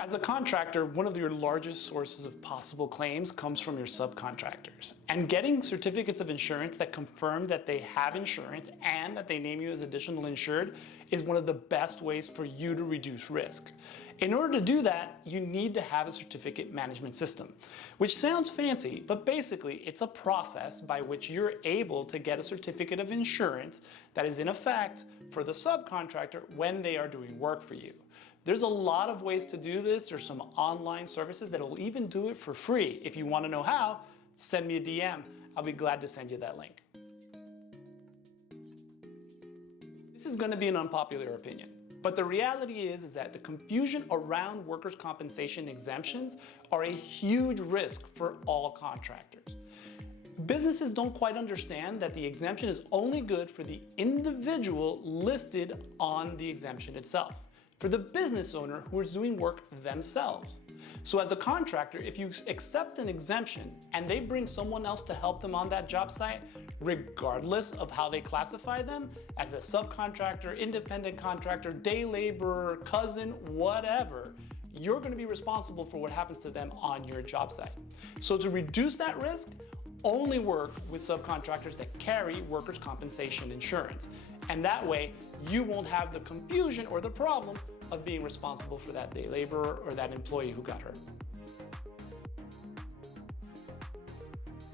As a contractor, one of your largest sources of possible claims comes from your subcontractors. And getting certificates of insurance that confirm that they have insurance and that they name you as additional insured is one of the best ways for you to reduce risk. In order to do that, you need to have a certificate management system, which sounds fancy, but basically it's a process by which you're able to get a certificate of insurance that is in effect for the subcontractor when they are doing work for you. There's a lot of ways to do this. There's some online services that will even do it for free. If you want to know how, send me a DM. I'll be glad to send you that link. This is going to be an unpopular opinion, but the reality is that the confusion around workers' compensation exemptions are a huge risk for all contractors. Businesses don't quite understand that the exemption is only good for the individual listed on the exemption itself, for the business owner who is doing work themselves. So as a contractor, if you accept an exemption and they bring someone else to help them on that job site, regardless of how they classify them, as a subcontractor, independent contractor, day laborer, cousin, whatever, you're going to be responsible for what happens to them on your job site. So to reduce that risk, only work with subcontractors that carry workers' compensation insurance. And that way, you won't have the confusion or the problem of being responsible for that day laborer or that employee who got hurt.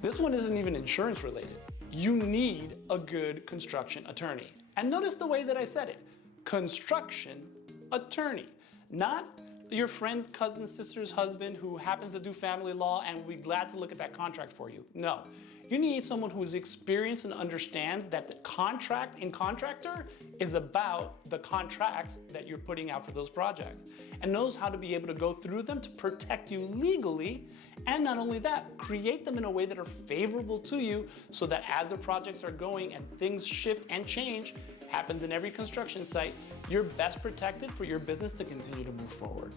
This one isn't even insurance related. You need a good construction attorney. And notice the way that I said it, construction attorney, not your friend's cousin, sister's husband who happens to do family law and will be glad to look at that contract for you. No, you need someone who is experienced and understands that the contract in contractor is about the contracts that you're putting out for those projects and knows how to be able to go through them to protect you legally. And not only that, create them in a way that are favorable to you so that as the projects are going and things shift and change, happens in every construction site, you're best protected for your business to continue to move forward.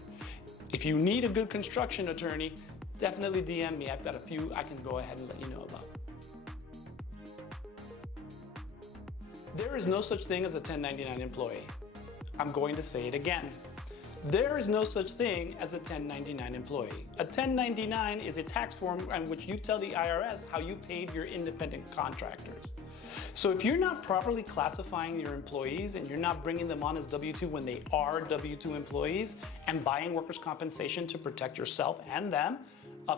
If you need a good construction attorney, definitely DM me. I've got a few I can go ahead and let you know about. There is no such thing as a 1099 employee. I'm going to say it again. There is no such thing as a 1099 employee. A 1099 is a tax form in which you tell the IRS how you paid your independent contractors. So if you're not properly classifying your employees and you're not bringing them on as W-2 when they are W-2 employees and buying workers' compensation to protect yourself and them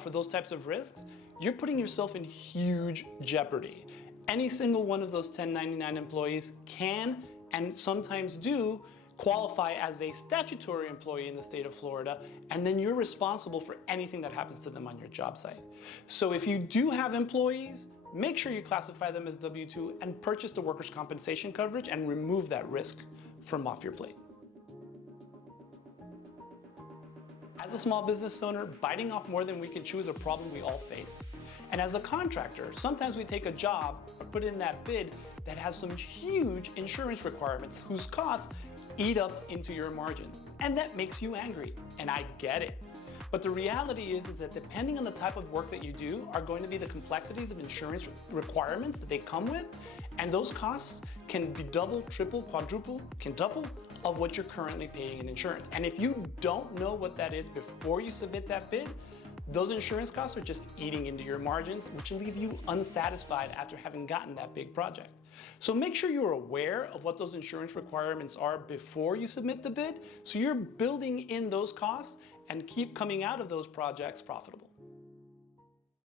for those types of risks, you're putting yourself in huge jeopardy. Any single one of those 1099 employees can and sometimes do qualify as a statutory employee in the state of Florida, and then you're responsible for anything that happens to them on your job site. So if you do have employees, make sure you classify them as W-2 and purchase the workers' compensation coverage and remove that risk from off your plate. As a small business owner, biting off more than we can chew is a problem we all face. And as a contractor, sometimes we take a job or put in that bid that has some huge insurance requirements whose costs eat up into your margins. And that makes you angry, and I get it. But the reality is that depending on the type of work that you do are going to be the complexities of insurance requirements that they come with, and those costs can be double, triple, quadruple, quintuple of what you're currently paying in insurance. And if you don't know what that is before you submit that bid, those insurance costs are just eating into your margins, which will leave you unsatisfied after having gotten that big project. So make sure you're aware of what those insurance requirements are before you submit the bid, so you're building in those costs and keep coming out of those projects profitable.